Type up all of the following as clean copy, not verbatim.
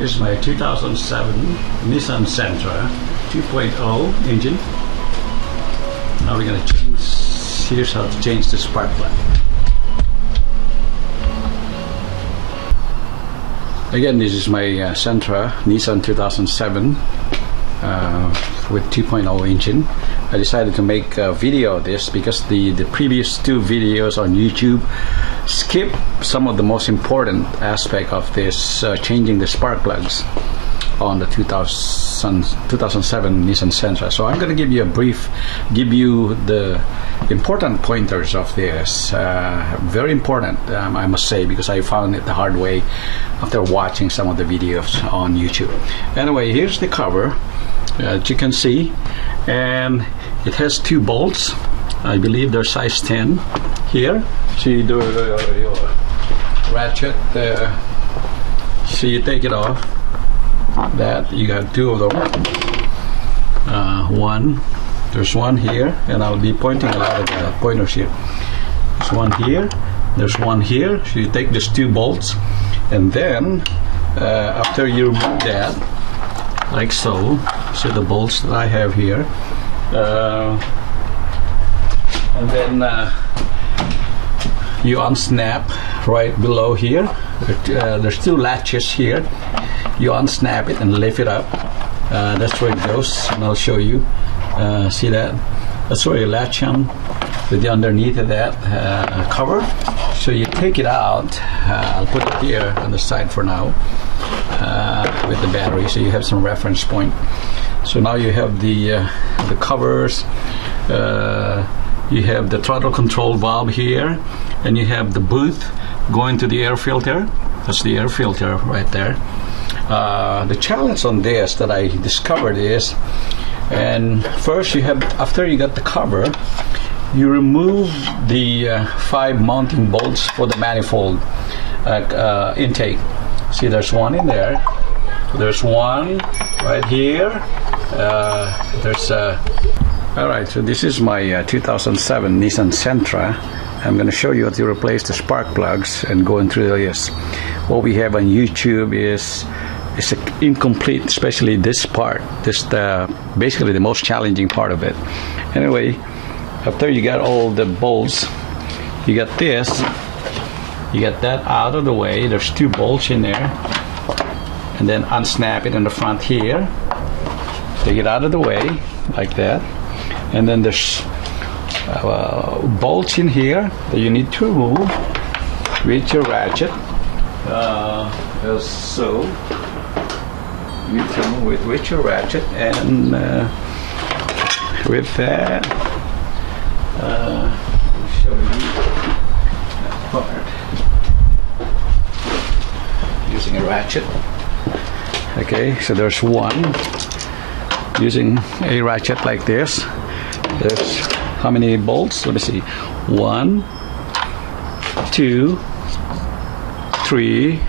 This is my 2007 Nissan Sentra 2.0 engine. Now we're going to change, here's how to change the spark plug. Again, this is my Sentra Nissan 2007 with 2.0 engine. I decided to make a video of this because the previous two videos on YouTube skip some of the most important aspect of this changing the spark plugs on the 2007 Nissan Sentra. So I'm going to give you the important pointers of this. Very important, I must say, because I found it the hard way after watching some of the videos on YouTube. Anyway, here's the cover, as you can see, and it has two bolts. I believe they're size 10 here. So you do your ratchet, so you take it off. That you got two of them. There's one here, and I'll be pointing a lot of the pointers here. There's one here, there's one here. So you take these two bolts, and then after you remove that, like so, the bolts that I have here, and then you unsnap right below here. There's two latches here. You unsnap it and lift it up. That's where it goes, and I'll show you. See that? That's where you latch on with the underneath of that cover. So you take it out. I'll put it here on the side for now with the battery, so you have some reference point. So now you have the covers. You have the throttle control valve here, and you have the booth going to the air filter. That's the air filter right there. The challenge on this that I discovered is, and first you have, after you got the cover, you remove the 5 mounting bolts for the manifold intake. See, there's one in there. There's one right here. Alright, so this is my 2007 Nissan Sentra. I'm going to show you how to replace the spark plugs and going through this. What we have on YouTube is incomplete, especially this part. This basically the most challenging part of it. Anyway, after you got all the bolts, you got this, you got that out of the way. There's two bolts in there, and then unsnap it in the front here. Take it out of the way like that, and then there's bolts in here that you need to remove with your ratchet. So you need to remove it with your ratchet, and with that, I'll show you that part using a ratchet. Okay, so there's one using a ratchet like this. There's how many bolts? Let me see. 1, 2, 3.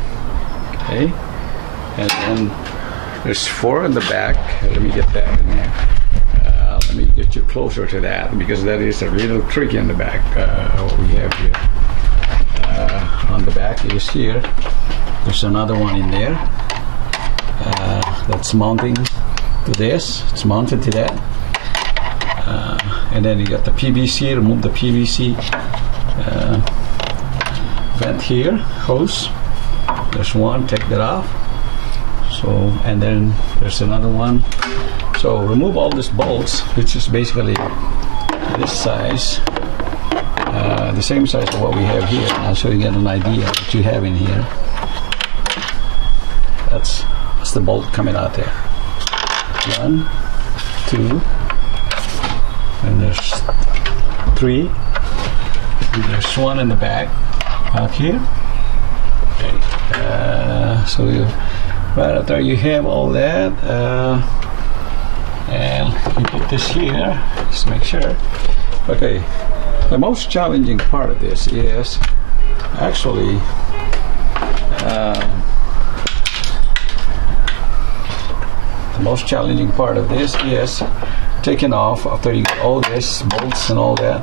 Okay, and then there's 4 in the back. Let me get that in there. Let me get you closer to that, because that is a little tricky in the back. What we have here on the back is here. There's another one in there that's mounting to this. It's mounted to that. And then you got the PVC. Remove the PVC vent here, hose. There's one, take that off. So, and then there's another one. So remove all these bolts, which is basically this size, the same size as what we have here. Now, so you get an idea what you have in here. That's the bolt coming out there. 1, 2, and there's 3. And there's one in the back out here. Okay. So right after you have all that, and you put this here, just make sure. Okay, the most challenging part of this is actually taking off after you get all this bolts and all that.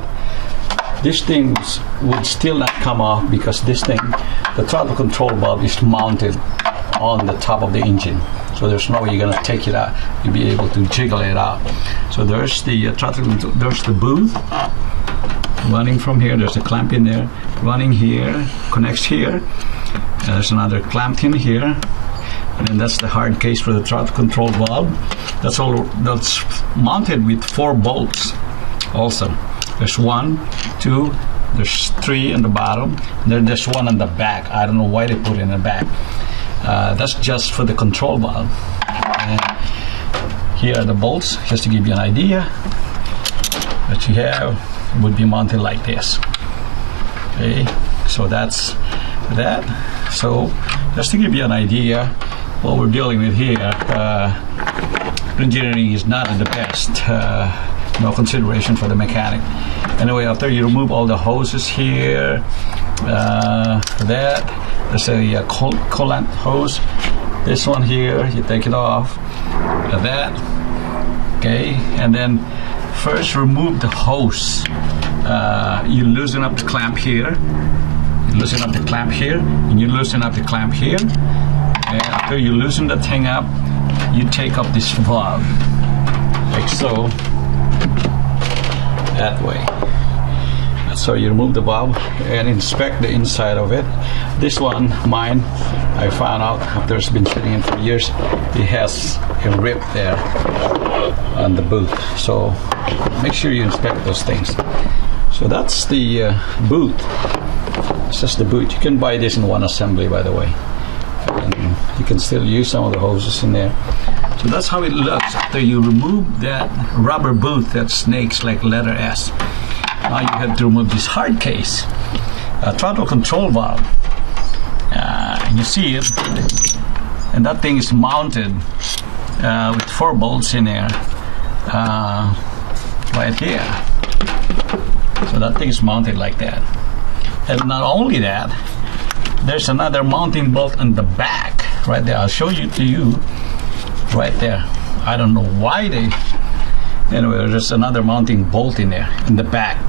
This thing would still not come off because this thing, the throttle control valve, is mounted on the top of the engine. So there's no way you're gonna take it out. You'll be able to jiggle it out. So there's the throttle, there's the booth running from here. There's a clamp in there, running here, connects here. And there's another clamp in here. And then that's the hard case for the throttle control valve. That's mounted with 4 bolts also. There's 1, 2, there's 3 in the bottom. Then there's 1 on the back. I don't know why they put it in the back. That's just for the control valve. And here are the bolts, just to give you an idea. What you have would be mounted like this. Okay, so that's that. So just to give you an idea what we're dealing with here, engineering is not the best. No consideration for the mechanic. Anyway, after you remove all the hoses here, there's a coolant hose. This one here, you take it off. Okay, and then first remove the hose. You loosen up the clamp here. You loosen up the clamp here, and you loosen up the clamp here. And after you loosen that thing up, you take up this valve, like so, that way. So you remove the valve and inspect the inside of it. This one, mine, I found out after it's been sitting in for years, it has a rip there on the boot. So make sure you inspect those things. So that's the boot. It's just the boot. You can buy this in one assembly, by the way. And you can still use some of the hoses in there. So that's how it looks after you remove that rubber boot that snakes like letter S. Now you have to remove this hard case, throttle control valve. You see it, and that thing is mounted with 4 bolts in there, right here. So that thing is mounted like that. And not only that, there's another mounting bolt on the back, right there. I'll show you to you, right there. I don't know why they. Anyway, there's another mounting bolt in there in the back.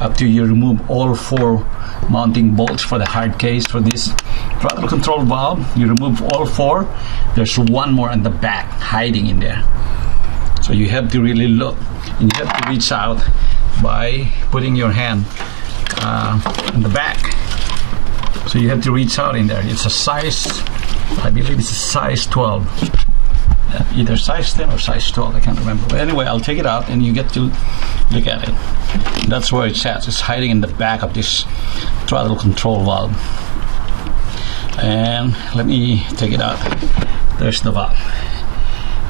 After you remove all 4 mounting bolts for the hard case for this throttle control valve, you remove all 4. There's 1 more in the back hiding in there. So you have to really look, and you have to reach out by putting your hand in the back. So you have to reach out in there. It's a size, I believe it's a size 12. Either size 10 or size 12, I can't remember. But anyway, I'll take it out and you get to look at it. That's where it's at. It's hiding in the back of this throttle control valve. And let me take it out. There's the valve.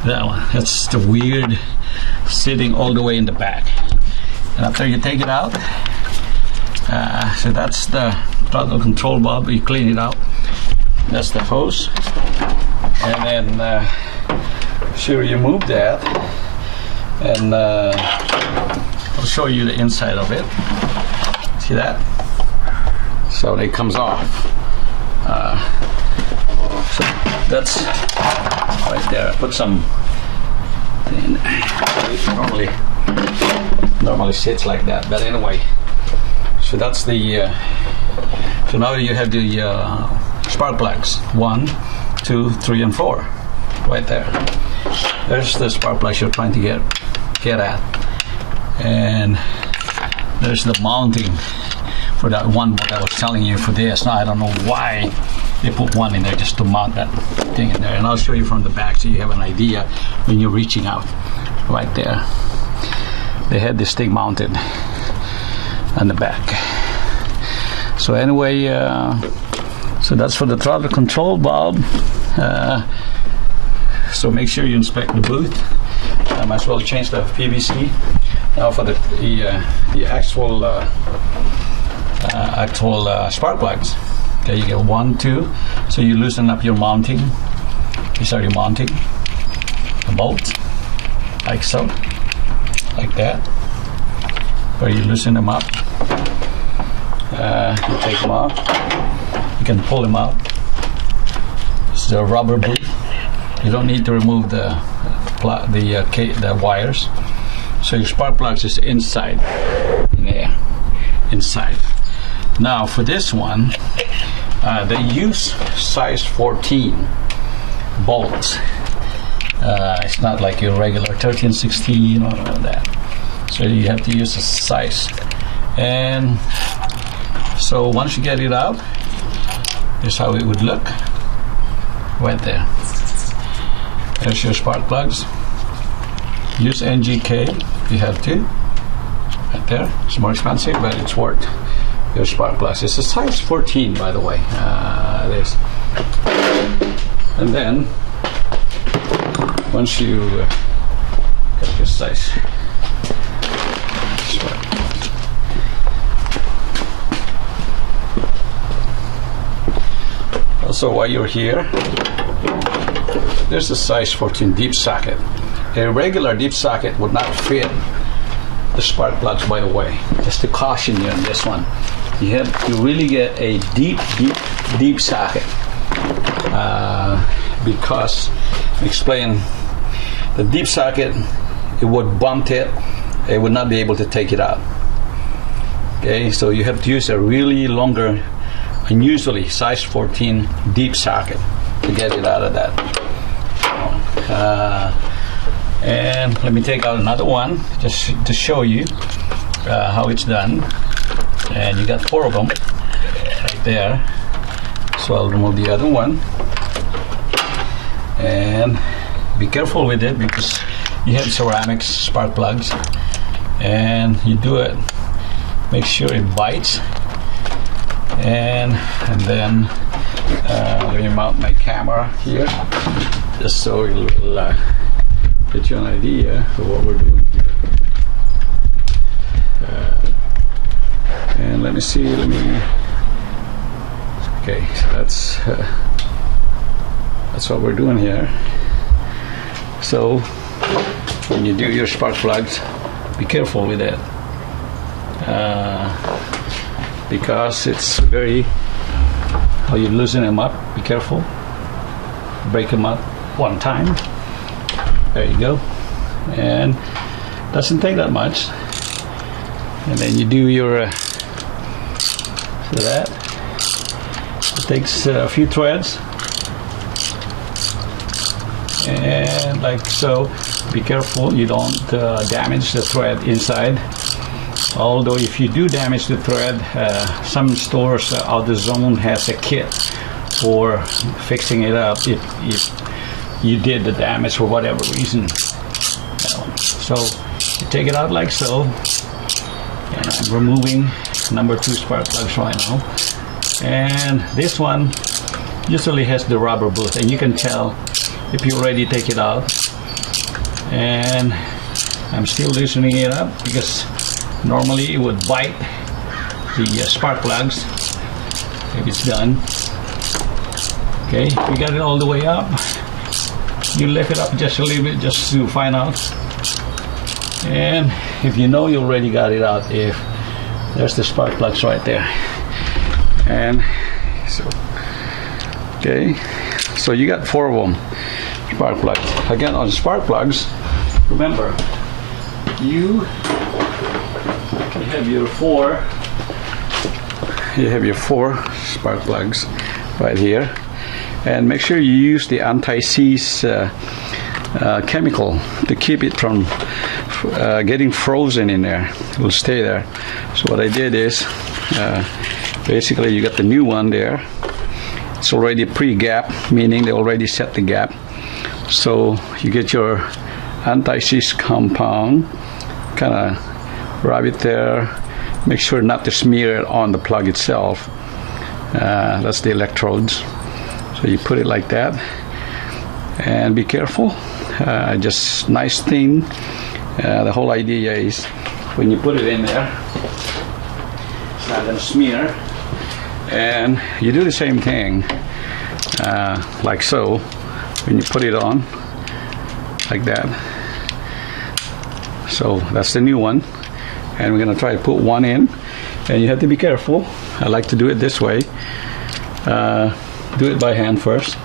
That one. That's the weird sitting all the way in the back. And after you take it out, so that's the throttle control valve. You clean it out. That's the hose. And then sure you move that, and I'll show you the inside of it. See that? So it comes off. So that's right there. I put some in. Normally sits like that, but anyway. So that's the. So now you have the spark plugs. 1, 2, 3, and 4. Right there. There's the spark plugs you're trying to get at, and there's the mounting for that one that I was telling you for this. Now I don't know why they put 1 in there just to mount that thing in there, and I'll show you from the back so you have an idea when you're reaching out. Right there, they had this thing mounted on the back. So anyway, so that's for the throttle control valve. So make sure you inspect the boot. I might as well change the PVC. Now for the actual spark plugs. Okay, you get 1, 2. So you loosen up your mounting. These are your mounting. The bolts, like so, like that. Where you loosen them up. You take them off. You can pull them out. This is a rubber boot. You don't need to remove the wires. So your spark plugs is inside there, inside. Now for this one, they use size 14. bolts. It's not like your regular 13, 16 or that. So you have to use a size. And so once you get it out, here's how it would look. Right there. There's your spark plugs. Use NGK if you have to. Right there. It's more expensive, but it's worth your spark plugs. It's a size 14, by the way. This. And then once you get your size. Also, while you're here, there's a size 14 deep socket. A regular deep socket would not fit the spark plugs, by the way. Just to caution you on this one, you really get a deep socket because, explain, the deep socket, it would bump it. It would not be able to take it out. Okay, so you have to use a really longer, unusually size 14 deep socket to get it out of that. And let me take out another one just to show you how it's done. And you got 4 of them right there. So I'll remove the other one. And be careful with it because you have ceramics spark plugs. And you do it, make sure it bites. And then let me mount my camera here just so it'll get you an idea of what we're doing here. And let me see, okay, so that's what we're doing here. So when you do your spark plugs, be careful with it because it's very, how you loosen them up, be careful, break them up one time. There you go. And doesn't take that much. And then you do your so that it takes a few threads, and like so. Be careful you don't damage the thread inside. Although if you do damage the thread, some stores AutoZone has a kit for fixing it up if you did the damage for whatever reason. So you take it out like so, and I'm removing number 2 spark plugs right now. And this one usually has the rubber boot, and you can tell if you already take it out. And I'm still loosening it up because normally it would bite the spark plugs if it's done. Okay, you got it all the way up. You lift it up just a little bit just to find out. And if you know you already got it out, if there's the spark plugs right there. And so, okay, so you got 4 of them spark plugs. Again, on spark plugs, remember, you have your 4 spark plugs right here, and make sure you use the anti-seize chemical to keep it from getting frozen in there. It will stay there. So what I did is basically you got the new one there. It's already pre-gap, meaning they already set the gap. So you get your anti-seize compound, kind of rub it there, make sure not to smear it on the plug itself. That's the electrodes. So you put it like that, and be careful, just nice thin. The whole idea is when you put it in there, it's not going to smear. And you do the same thing like so when you put it on like that. So that's the new one, and we're going to try to put one in, and you have to be careful. I like to do it this way. Do it by hand first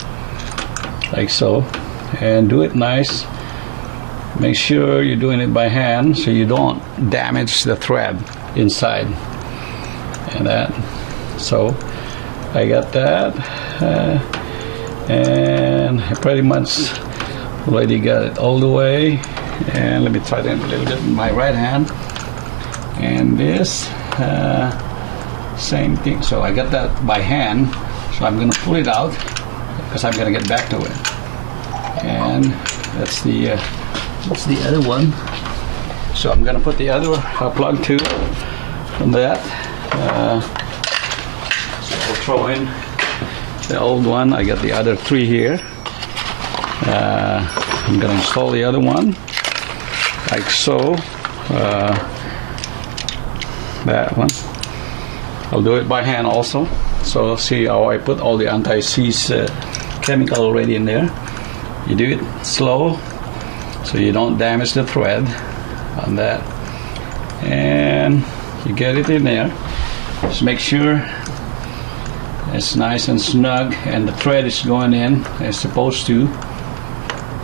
like so, and do it nice. Make sure you're doing it by hand so you don't damage the thread inside and that. So I got that, and pretty much already got it all the way. And let me tighten it a little bit with my right hand. And this same thing. So I got that by hand. So I'm going to pull it out because I'm going to get back to it. And that's the other one. So I'm going to put the other plug too on that. So I'll throw in the old one. I got the other 3 here. I'm going to install the other one like so. That one. I'll do it by hand also. So see how I put all the anti-seize chemical already in there. You do it slow so you don't damage the thread on that. And you get it in there. Just make sure it's nice and snug and the thread is going in as it's supposed to.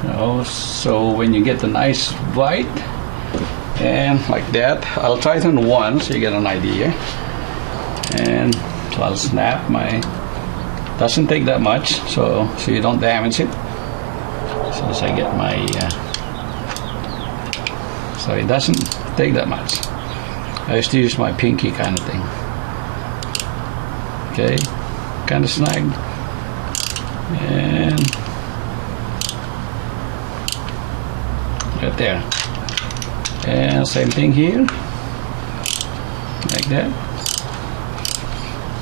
You know, so when you get the nice white and like that, I'll tighten one so you get an idea. And so I'll snap my, doesn't take that much, so you don't damage it. So as I get my, so it doesn't take that much. I used to use my pinky kind of thing. Okay, kind of snagged. And right there. And same thing here. Like that.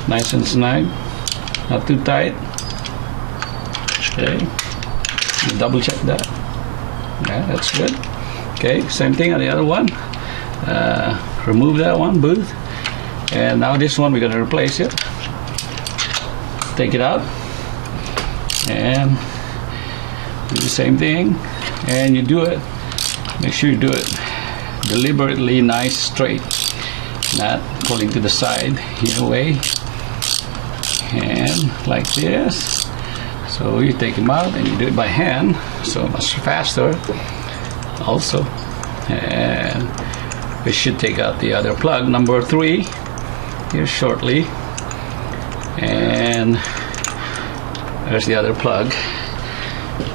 Nice and snug. Not too tight. Okay. Double check that. Yeah, that's good. Okay, same thing on the other one. Remove that one, booth. And now this one we're going to replace it. Take it out. And do the same thing. And you do it. Make sure you do it deliberately nice, straight. Not pulling to the side, either way. And like this. So you take them out and you do it by hand, so much faster also. And we should take out the other plug, number 3, here shortly. And there's the other plug.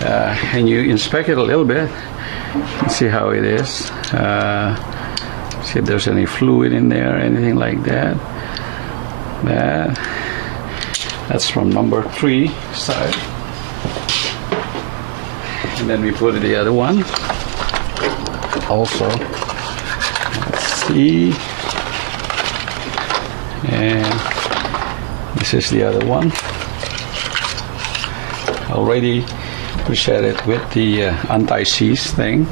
And you inspect it a little bit and see how it is. See if there's any fluid in there, anything like that. That's from number 3 side. And then we put the other one. Also, let's see. And this is the other one. Already preset it with the anti-seize thing.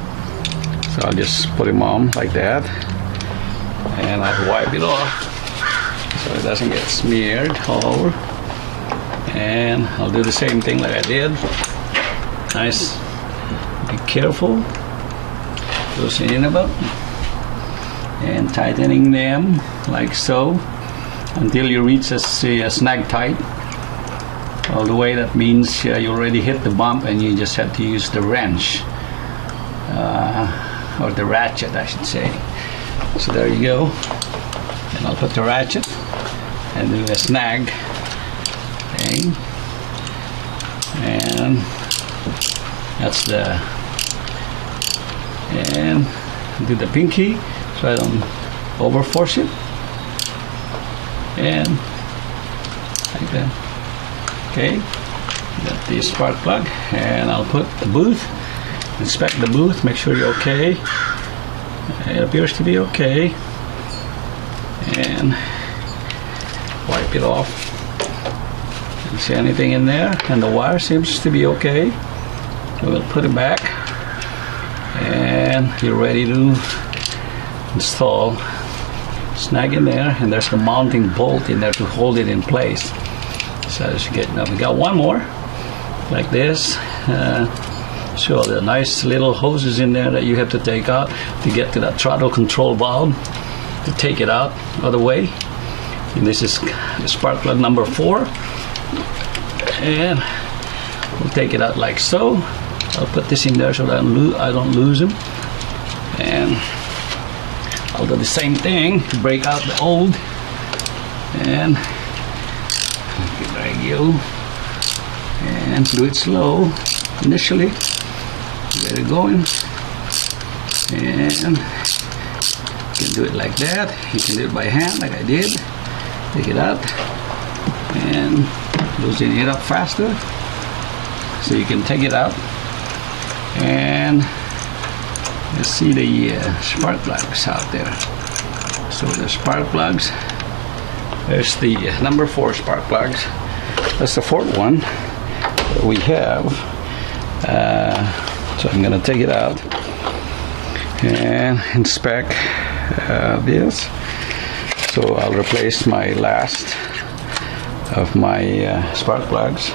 So I'll just put them on like that. And I'll wipe it off so it doesn't get smeared all over. And I'll do the same thing like I did. Nice. Be careful. Loosening them up. And tightening them like so until you reach a snag tight. All the way, that means you already hit the bump and you just have to use the wrench. Or the ratchet, I should say. So there you go. And I'll put the ratchet and do a snag. Okay. And that's the, and do the pinky so I don't overforce it. And like that. Okay. Got the spark plug, and I'll put the booth. Inspect the booth, make sure you're okay. It appears to be okay. And wipe it off. Don't see anything in there, and the wire seems to be okay. So we'll put it back, and you're ready to install. Snag in there, and there's the mounting bolt in there to hold it in place. So as you get, now we got one more like this. So the nice little hoses in there that you have to take out to get to that throttle control valve to take it out other way. And this is the spark plug number 4, and we'll take it out like so. I'll put this in there so that I don't lose them, and I'll do the same thing to break out the old. And there you go, and do it slow. initially. Get it going, and you can do it like that. You can do it by hand like I did. Take it out and loosen it up faster, so you can take it out. And let's see the spark plugs out there. So the spark plugs, there's the number 4 spark plugs. That's the 4th one that we have. So I'm going to take it out and inspect this. So I'll replace my last of my spark plugs.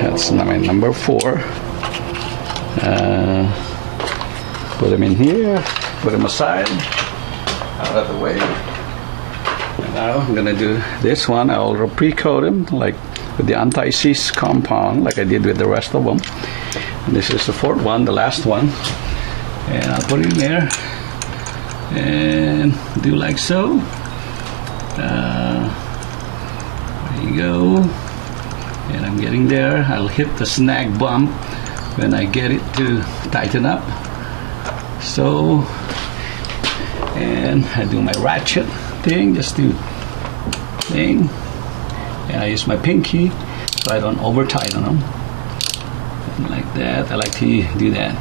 That's my number 4. Put them in here, put them aside, out of the way. And now I'm gonna do this one. I'll pre-coat them like with the anti-seize compound, like I did with the rest of them. And this is the 4th one, the last one. And I'll put it in there and do like so. There you go. And I'm getting there. I'll hit the snag bump when I get it to tighten up. So, and I do my ratchet thing, just do thing, and I use my pinky so I don't over tighten them. And like that. I like to do that.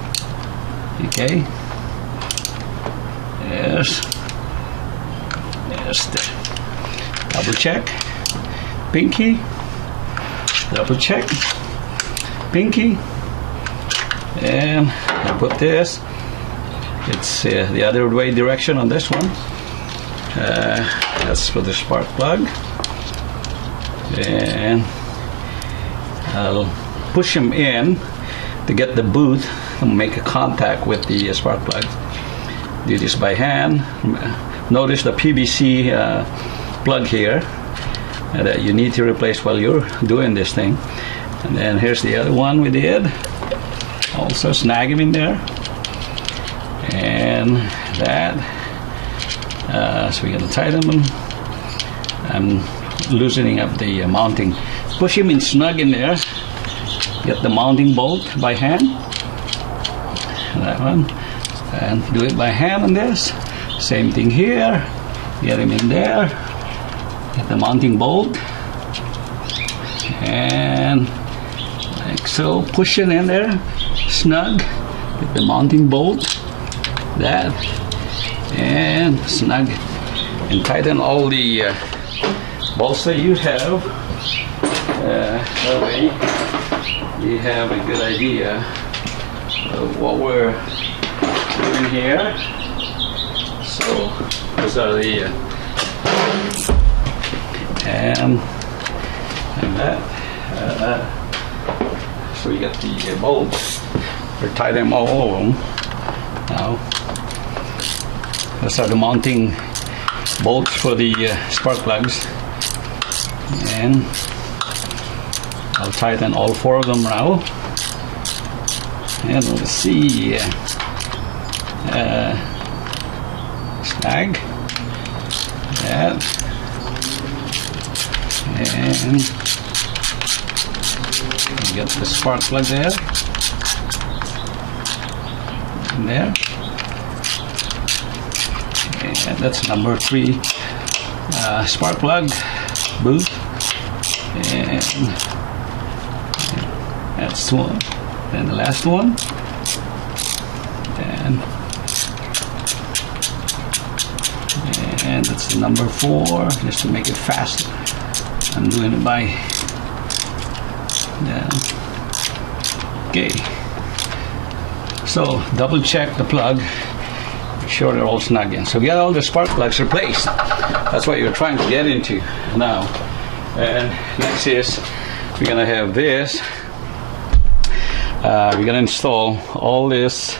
Okay. Yes. Yes. Double check. Pinky. Double check. Pinky. And I put this. It's the other way direction on this one. That's for the spark plug. And I'll push them in to get the boot and make a contact with the spark plug. Do this by hand. Notice the PVC plug here that you need to replace while you're doing this thing. And then here's the other one we did. Also snag them in there. And that. So we're going to tighten them. I'm loosening up the mounting. Push him in snug in there. Get the mounting bolt by hand. That one. And do it by hand on this. Same thing here. Get him in there. Get the mounting bolt. And like so. Push it in there. Snug. Get the mounting bolt. That. And snug. And tighten all the bolts that you have. That way you have a good idea of what we're doing here. So those are the and that. So we got the bolts. We're tighten all of them now. Those are the mounting bolts for the spark plugs, and I'll tighten all 4 of them now. And let's see, snag that, and get the spark plug there, and there. And that's number 3 spark plug boot, and that's one. And the last one, and that's the number 4. Just to make it faster, I'm doing it by okay. So double check the plug. Sure they're all snug in. So get all the spark plugs replaced. That's what you're trying to get into now. And next is we're gonna have this. We're gonna install all this.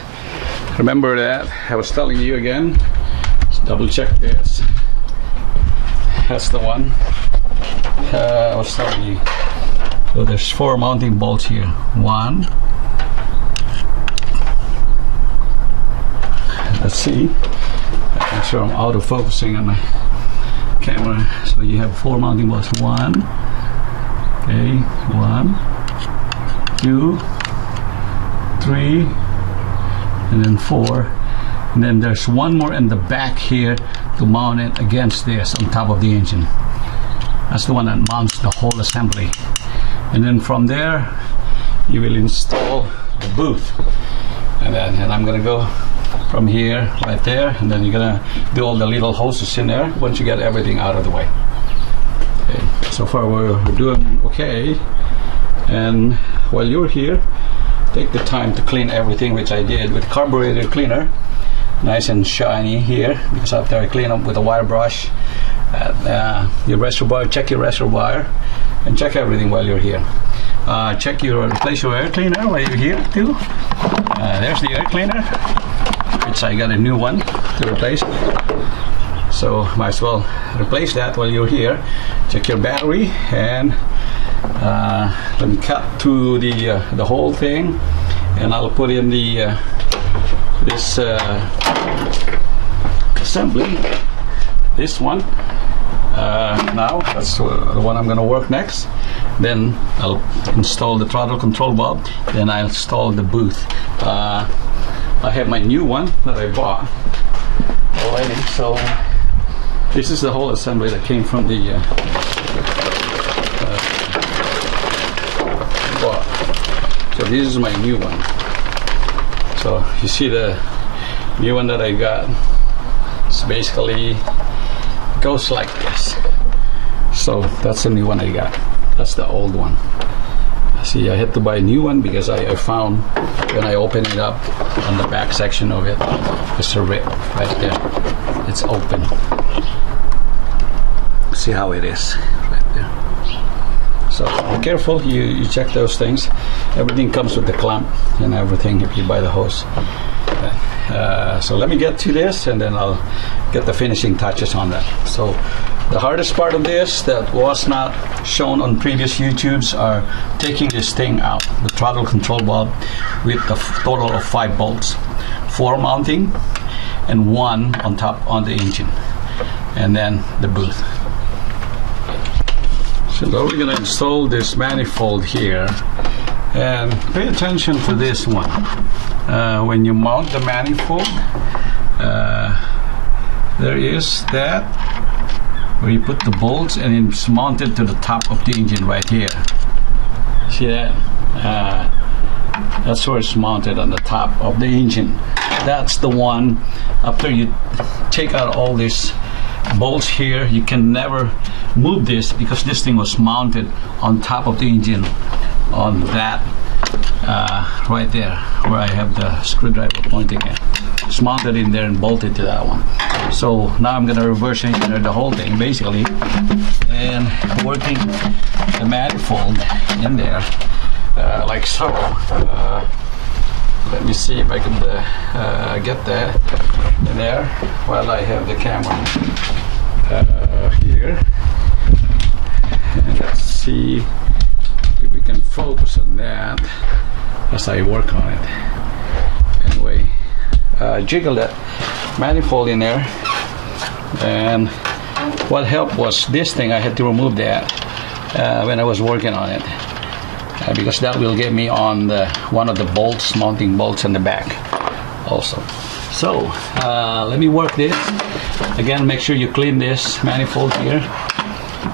Remember that I was telling you again. Let's double check this. That's the one I was telling you. So there's 4 mounting bolts here. 1. Let's see. Make sure I'm out of focusing on my camera. So you have 4 mounting bolts. 1. Okay, 1. 2, 3, and then 4, and then there's one more in the back here to mount it against this on top of the engine. That's the one that mounts the whole assembly. And then from there you will install the booth, and I'm gonna go from here right there, and then you're gonna do all the little hoses in there once you get everything out of the way. Okay. So far we're doing okay, and while you're here, take the time to clean everything, which I did with carburetor cleaner, nice and shiny here, because after I clean up with a wire brush, your reservoir, check your reservoir, and check everything while you're here. Replace your air cleaner while you're here too. There's the air cleaner, which I got a new one to replace. So might as well replace that while you're here. Check your battery, and let me cut to the whole thing, and I'll put in the this assembly. This one. Now that's the one I'm going to work next. Then I'll install the throttle control bulb. Then I'll install the booth. I have my new one that I bought already. So this is the whole assembly that came from the bought. So this is my new one. So you see the new one that I got. It's basically goes like this. So that's the new one I got. That's the old one. See, I had to buy a new one because I found when I open it up on the back section of it, there's a rip right there. It's open. See how it is right there. So be careful, you check those things. Everything comes with the clamp and everything if you buy the hose. So let me get to this, and then I'll get the finishing touches on that. So the hardest part of this that was not shown on previous YouTubes are taking this thing out, the throttle control bulb, with a total of 5 bolts, 4 mounting and 1 on top on the engine, and then the booth. So now we're going to install this manifold here, and pay attention to this one. When you mount the manifold, there is that where you put the bolts, and it's mounted to the top of the engine right here. See that? That's where it's mounted, on the top of the engine. That's the one. After you take out all these bolts here, you can never move this because this thing was mounted on top of the engine, on that right there where I have the screwdriver pointing at. It's mounted in there and bolted to that one. So now I'm going to reverse engineer the whole thing basically, and working the manifold in there like so. Let me see if I can get that in there while I have the camera here, and let's see if we can focus on that as I work on it. Anyway, jiggle that manifold in there, and what helped was this thing. I had to remove that when I was working on it, because that will get me on one of the bolts, mounting bolts in the back also. So let me work this again. Make sure you clean this manifold here,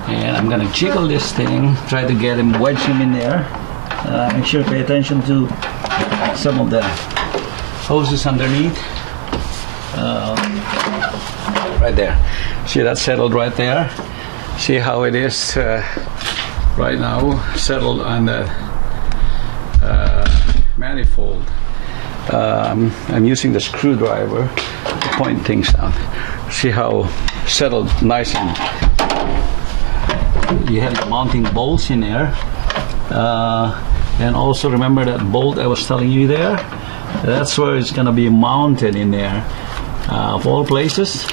and I'm gonna jiggle this thing, try to get him, wedge him in there. Make sure to pay attention to some of the hoses underneath. Right there. See, that's settled right there. See how it is right now, settled on the manifold. I'm using the screwdriver to point things out. See how settled, nice, and you have the mounting bolts in there. And also remember that bolt I was telling you there, that's where it's going to be mounted in there, of all places.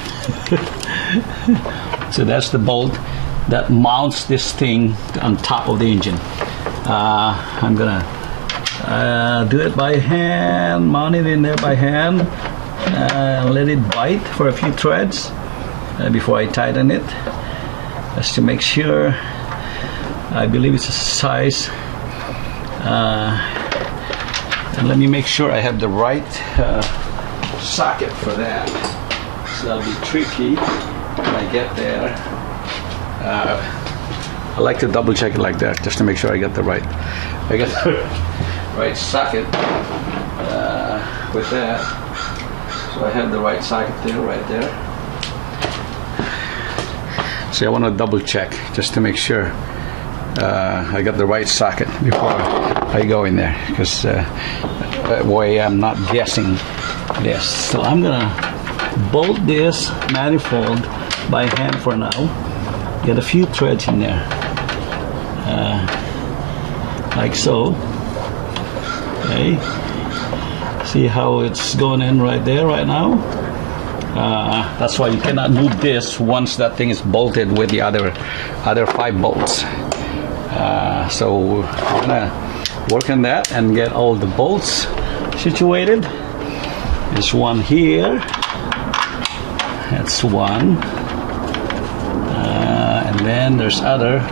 So that's the bolt that mounts this thing on top of the engine. I'm gonna do it by hand, mount it in there by hand, let it bite for a few threads before I tighten it, just to make sure. I believe it's a size And let me make sure I have the right socket for that. So that'll be tricky when I get there. I like to double check it like that just to make sure I get the right socket with that. So I have the right socket there, right there. So I want to double check just to make sure I got the right socket before I go in there, because that way I'm not guessing this. So I'm gonna bolt this manifold by hand for now. Get a few threads in there, like so. Okay. See how it's going in right there right now? That's why you cannot move this once that thing is bolted with the other 5 bolts. So I'm gonna work on that and get all the bolts situated. There's one here. That's one. And then there's other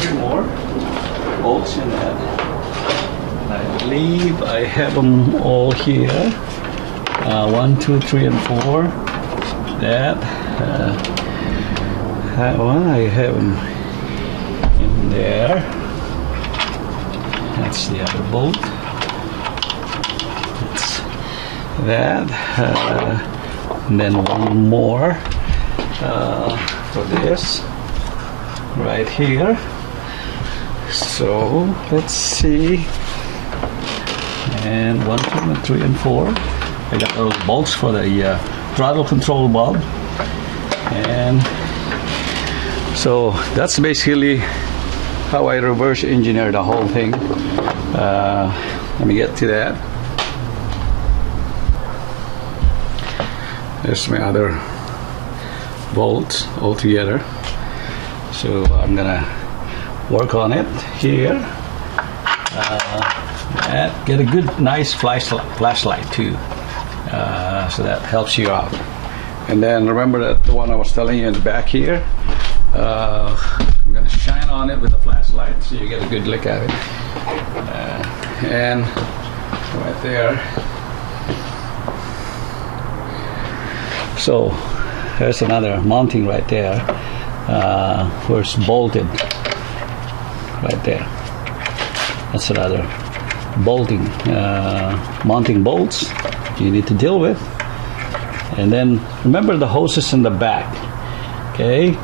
2 more bolts in that. I believe I have them all here. 1, 2, 3, and 4. That one I have them in there. That's the other bolt. That's that. And then one more for this right here. So let's see. And 1, 2, and 3, and 4. I got those bolts for the throttle control bulb. And so that's basically how I reverse engineer the whole thing. Let me get to that. There's my other bolts all together. So I'm gonna work on it here. Get a good, nice flashlight too, so that helps you out. And then remember that the one I was telling you in the back here. I'm gonna shine on it with a flashlight so you get a good look at it. And right there. So there's another mounting right there, where it's bolted right there. That's another bolting, mounting bolts you need to deal with. And then remember the hoses in the back. Okay,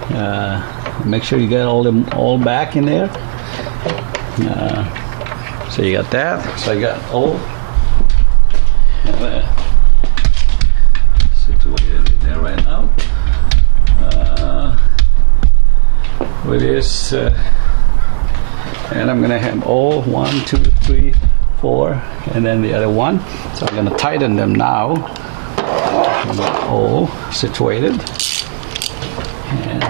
make sure you get all them all back in there. So you got that. So I got all situated in there right now. With this, and I'm gonna have all 1, 2, 3, 4, and then the other one. So I'm gonna tighten them now. All situated. And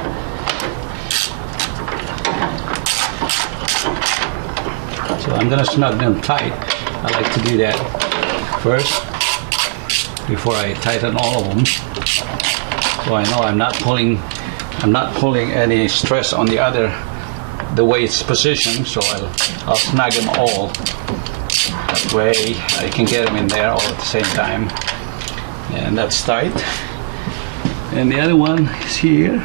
so I'm gonna snug them tight. I like to do that first before I tighten all of them. So I know I'm not pulling any stress on the way it's positioned. So I'll snug them all. That way I can get them in there all at the same time. And that's tight. And the other one is here.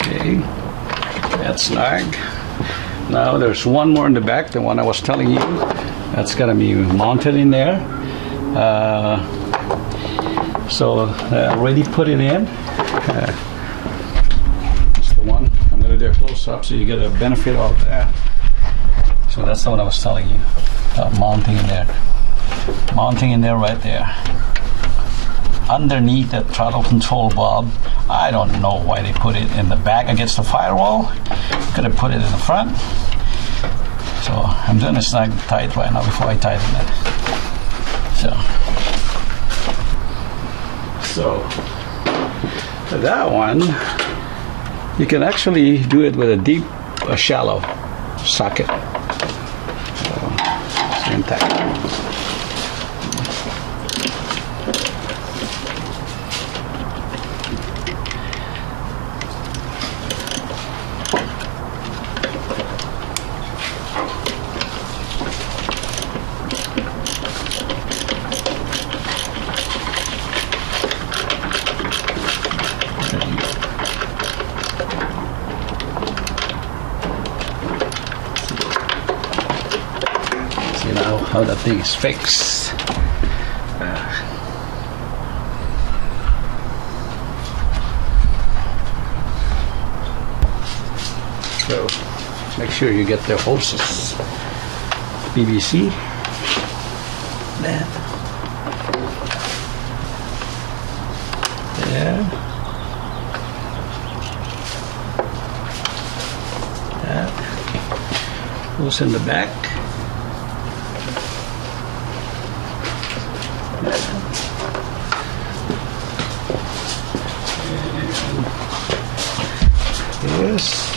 Okay, that's snug. Now there's one more in the back, the one I was telling you. That's gonna be mounted in there. So I already put it in. That's the one. I'm gonna do a close up so you get a benefit of that. So that's the one I was telling you. Mounting in there. Mounting in there right there. Underneath that throttle control bulb. I don't know why they put it in the back against the firewall. Could have put it in the front. So I'm gonna snug it tight right now before I tighten it. So that one, you can actually do it with a deep, shallow socket. So, same type. How that thing is fixed. So make sure you get the hoses. PVC. There. There. That. Hose in the back. Yes,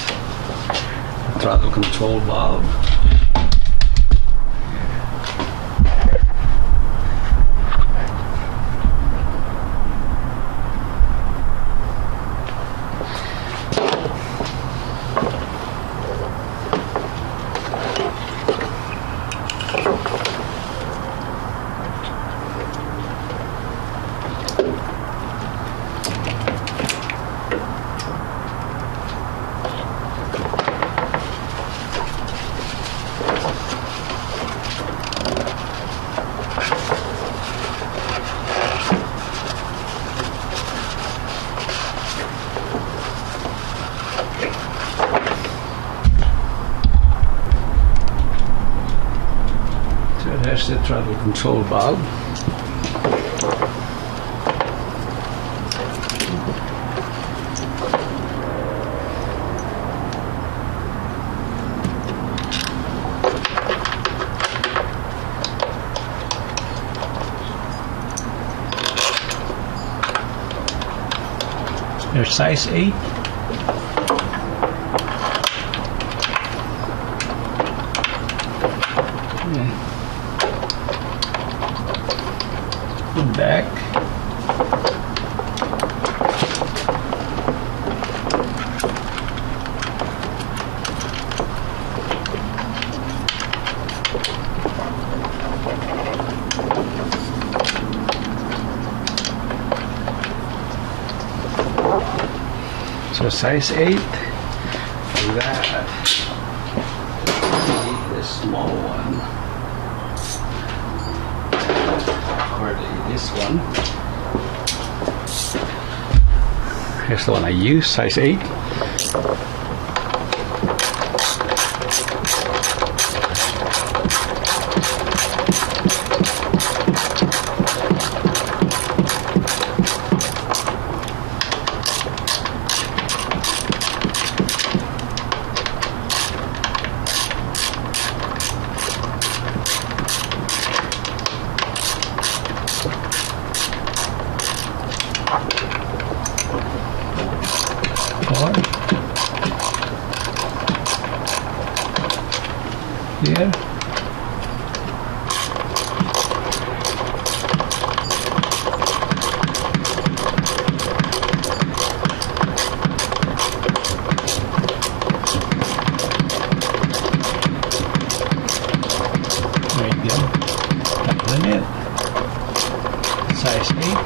throttle control valve. There's the throttle control valve. They're size 8. Back. So size 8. That. The small one. This one. Here's the one I use, size 8. Here. There you go. Coupling it. Size 8.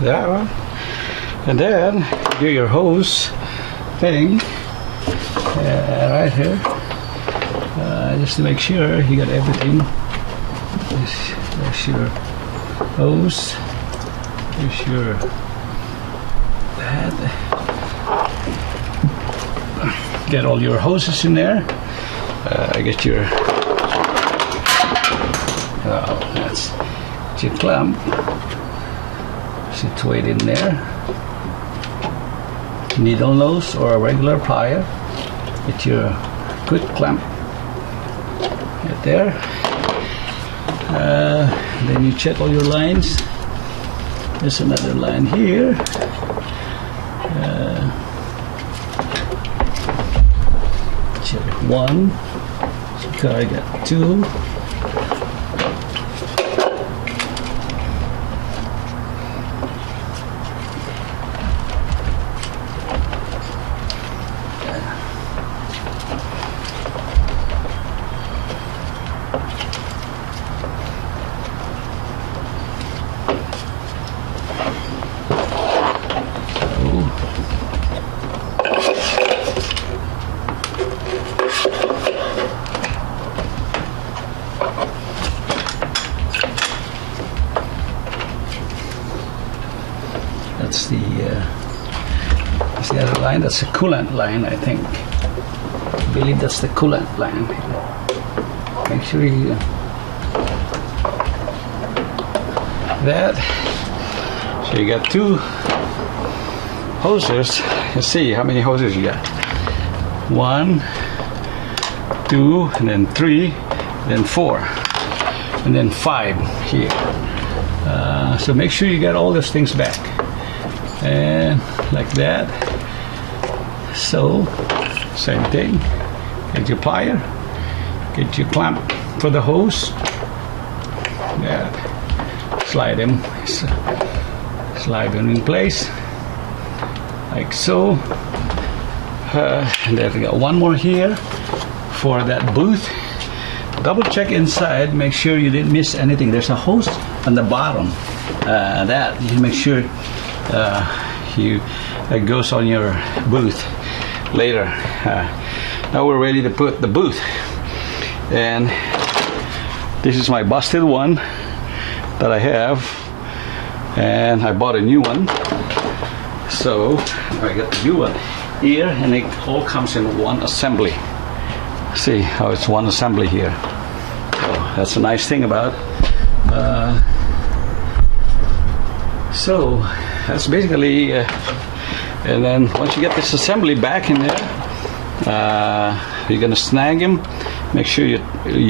that one, and then do your hose thing right here, just to make sure you got everything. There's your hose, there's your that. Get all your hoses in there. Get your that's your clamp. Situate in there. Needle nose or a regular plier. Get your good clamp. Get there. Then you check all your lines. There's another line here. Check one. So I got two. That's the other line. That's the coolant line, I think. I believe that's the coolant line. Make sure you that. So you got two hoses. Let's see how many hoses you got. 1, 2, and then 3, then 4, and then 5 here. So make sure you get all those things back, and like that. So same thing. Get your plier, get your clamp for the hose. Yeah, slide them in place like so. And then we got one more here for that booth. Double check inside, make sure you didn't miss anything. There's a hose on the bottom. That you make sure it goes on your booth later. Now we're ready to put the booth, and this is my busted one that I have, and I bought a new one. So I got the new one here, and it all comes in one assembly. See how it's one assembly here. So that's a nice thing about so that's basically and then once you get this assembly back in there, you're gonna snag him. Make sure you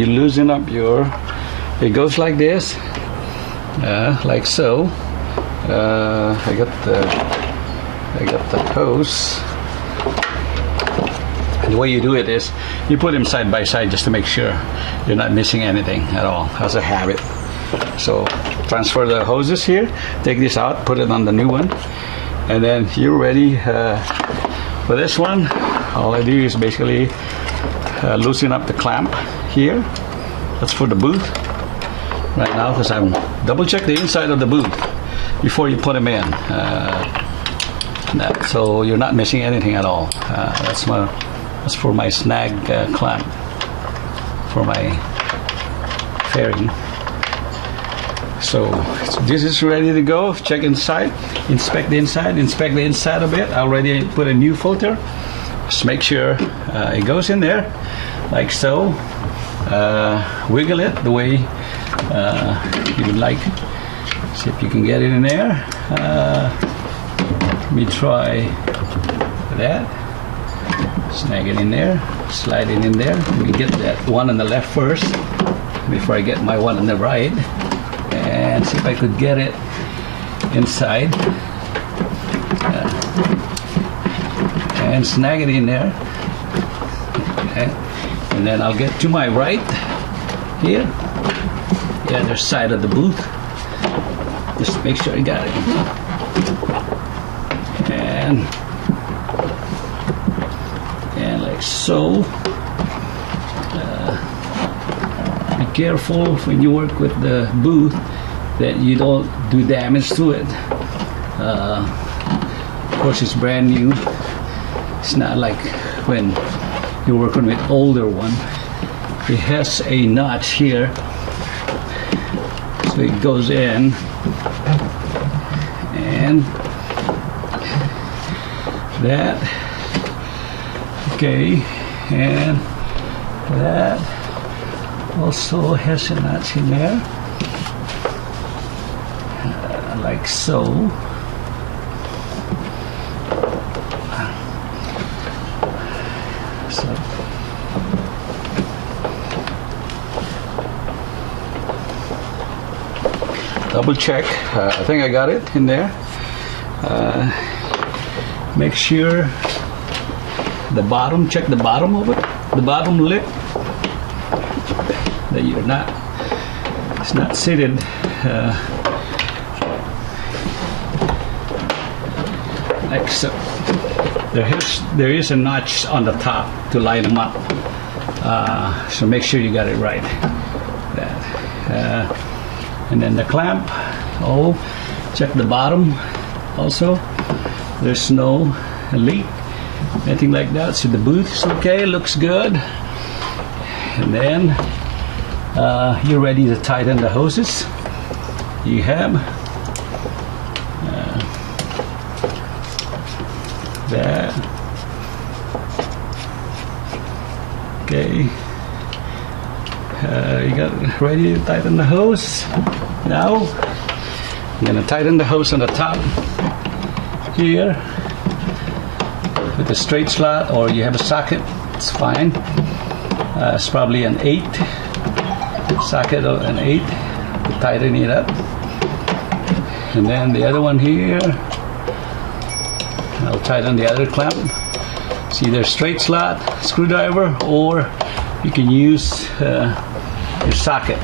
loosen up your, it goes like this, like so. I got the hose, and the way you do it is you put them side by side just to make sure you're not missing anything at all, as a habit. So transfer the hoses here, take this out, put it on the new one, and then you're ready for this one. All I do is basically loosen up the clamp here. That's for the booth right now, because I'm double check the inside of the booth before you put them in, so you're not missing anything at all. That's for my snag clamp for my fairing. So this is ready to go. Check inside, inspect the inside a bit. I already put a new filter. Just make sure it goes in there like so. Wiggle it the way you would like. See if you can get it in there. Let me try that. Snag it in there, slide it in there. Let me get that one on the left first before I get my one on the right, and see if I could get it inside, and snag it in there. Okay. And then I'll get to my right here, the other side of the booth. Just make sure I got it. And like so. Be careful when you work with the booth that you don't do damage to it. Of course, it's brand new. It's not like when you're working with older one. It has a notch here, so it goes in, and that, okay, and that also has a notch in there, like so. Double check. I think I got it in there. Make sure the bottom, check the bottom of it, the bottom lip, that you're not, it's not seated like so. There is a notch on the top to line them up, so make sure you got it right. That. And then the clamp, check the bottom also. There's no leak, anything like that. So the boot is okay, looks good. And then you're ready to tighten the hoses. You have that. Okay. You got it ready to tighten the hose. Now I'm going to tighten the hose on the top here with a straight slot, or you have a socket, it's fine. It's probably an 8 socket, or an 8 to tighten it up. And then the other one here, I'll tighten the other clamp. It's either straight slot screwdriver, or you can use your socket.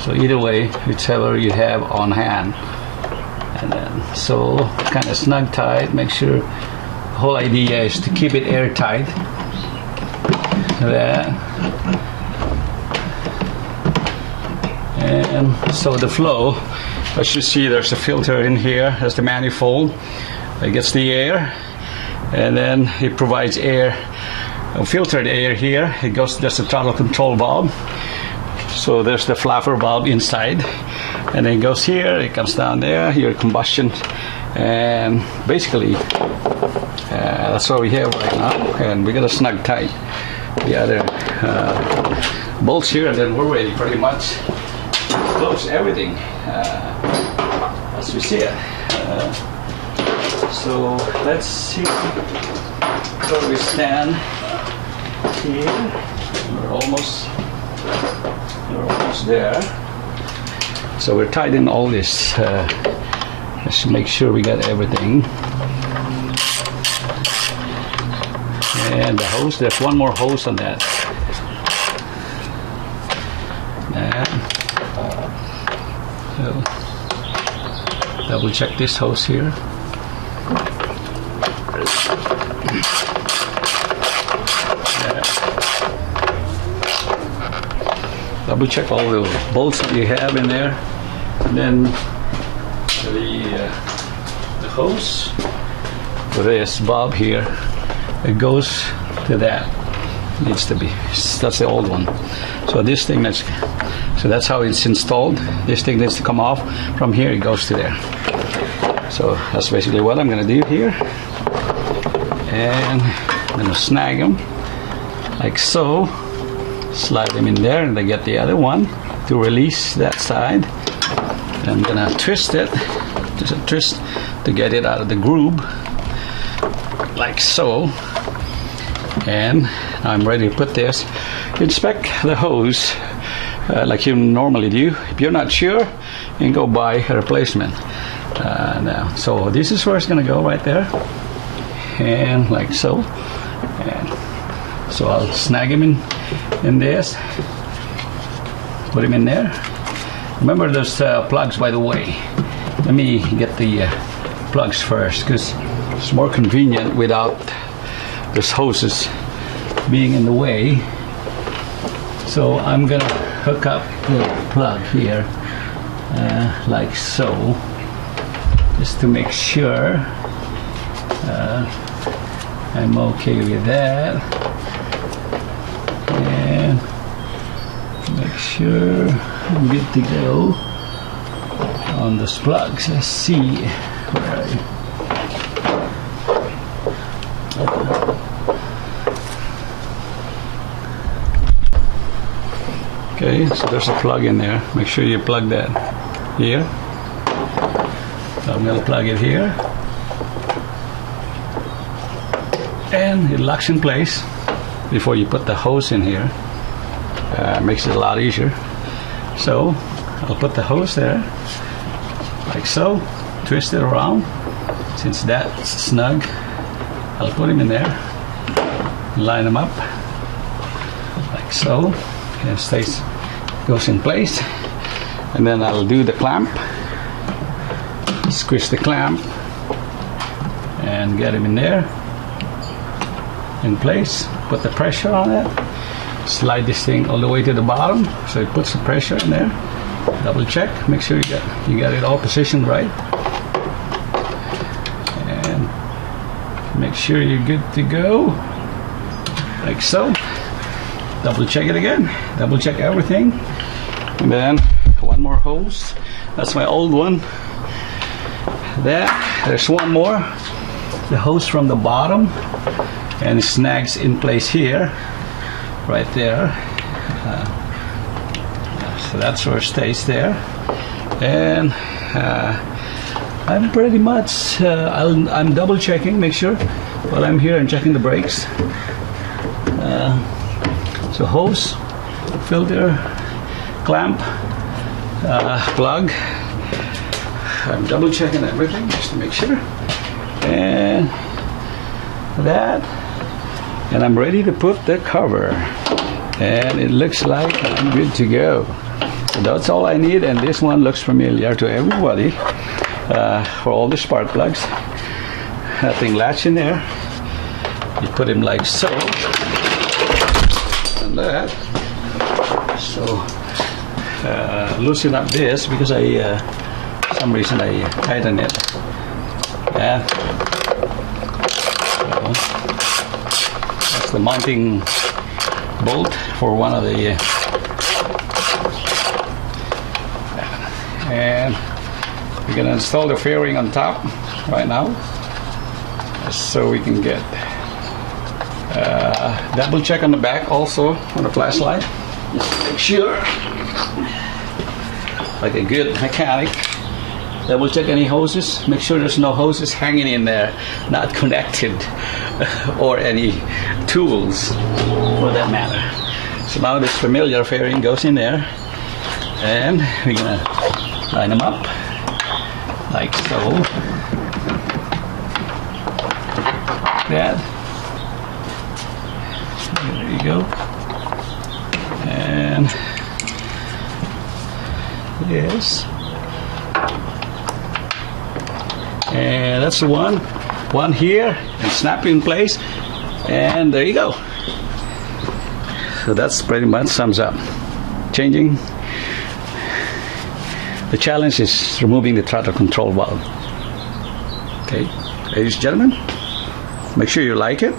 So either way, whichever you have on hand. And then, so kind of snug tight. Make sure the whole idea is to keep it airtight. That. And so the flow, as you see, there's a filter in here. There's the manifold. It gets the air, and then it provides air, filtered air here. It goes, there's a throttle control valve. So there's the fluffer valve inside, and then it goes here, it comes down there, your combustion, and basically that's what we have right now. And we got to snug tight the other bolts here, and then we're ready pretty much to close everything as we see it. So let's see where we stand here. We're almost there. So we're tightening all this. Let's make sure we got everything. And the hose, there's one more hose on that. So double check this hose here. Double check all the bolts that you have in there, and then the hose with this valve here, it goes to that. Needs to be, that's the old one. So this thing that's how it's installed. This thing needs to come off from here. It goes to there. So that's basically what I'm going to do here, and I'm going to snag them like so. Slide them in there, and they get the other one to release that side. And I'm gonna twist it, just a twist to get it out of the groove, like so. And I'm ready to put this. Inspect the hose like you normally do. If you're not sure, you can go buy a replacement. Now, so this is where it's gonna go right there, and like so. And so I'll snag him in this, put him in there. Remember those plugs, by the way. Let me get the plugs first, because it's more convenient without those hoses being in the way. So I'm gonna hook up the plug here like so. just to make sure I'm okay with that, and make sure I'm good to go on those plugs. Let's see where are you? Okay, so there's a plug in there. Make sure you plug that here. I'm going to plug it here, and it locks in place before you put the hose in here. Makes it a lot easier. So I'll put the hose there like so, twist it around. Since that's snug, I'll put him in there, line them up like so, and it goes in place. And then I'll do the clamp, squish the clamp and get him in there, in place. Put the pressure on it, slide this thing all the way to the bottom so it puts the pressure in there. Double check, make sure you got it all positioned right, and make sure you're good to go like so. Double check it again, double check everything, and then one more hose. That's my old one. There's one more, the hose from the bottom, and it snags in place here, right there. So that's where it stays there. And I'm pretty much I'm double checking, make sure while I'm here. I'm checking the brakes. So hose, filter, clamp, plug. I'm double checking everything just to make sure, and and I'm ready to put the cover, and it looks like I'm good to go. So that's all I need, and this one looks familiar to everybody. For all the spark plugs, that thing latch in there, you put him like so, and that. So loosen up this because for some reason I tighten it. Yeah. So that's the mounting bolt for one of the and we're going to install the fairing on top right now, so we can get double check on the back also on the flashlight, just to make sure, like a good mechanic. Double check any hoses, make sure there's no hoses hanging in there, not connected, or any tools for that matter. So now this familiar fairing goes in there, and we're gonna line them up like so. That. There you go. And yes. And that's the one here, and snap in place, and there you go. So that's pretty much sums up. Changing. The challenge is removing the throttle control valve. Okay, ladies and gentlemen, make sure you like it,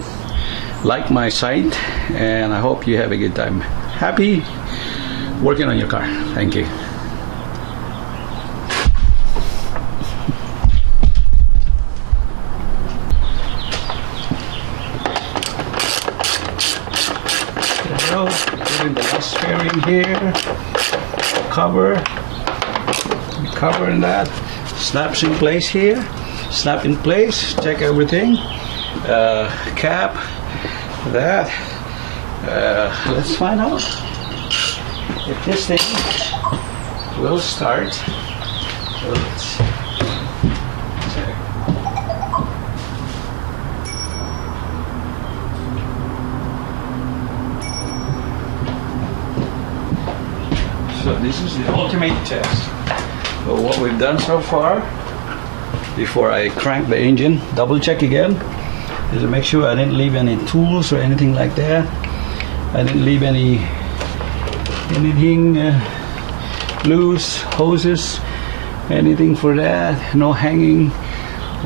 like my site, and I hope you have a good time. Happy working on your car. Thank you. Putting the last fairing here, covering that, snaps in place here, snap in place, check everything, cap, that, let's find out if this thing will start. So let's check. So this is the ultimate test. So what we've done so far, before I crank the engine, double check again, is to make sure I didn't leave any tools or anything like that. I didn't leave anything loose, hoses, anything for that. No hanging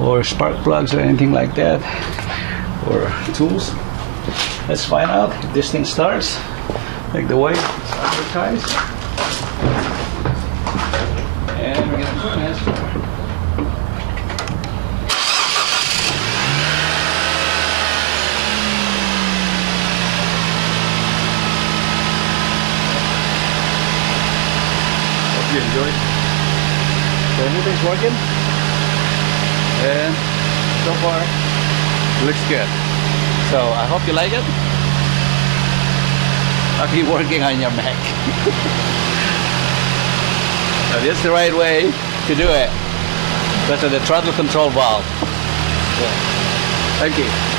or spark plugs or anything like that, or tools. Let's find out if this thing starts like the way it's advertised. And we're gonna transfer. Hope you enjoyed. So everything's working, and so far looks good. So I hope you like it. I'll keep working on your Mac. Now, this is the right way to do it. That's the throttle control valve. So, thank you.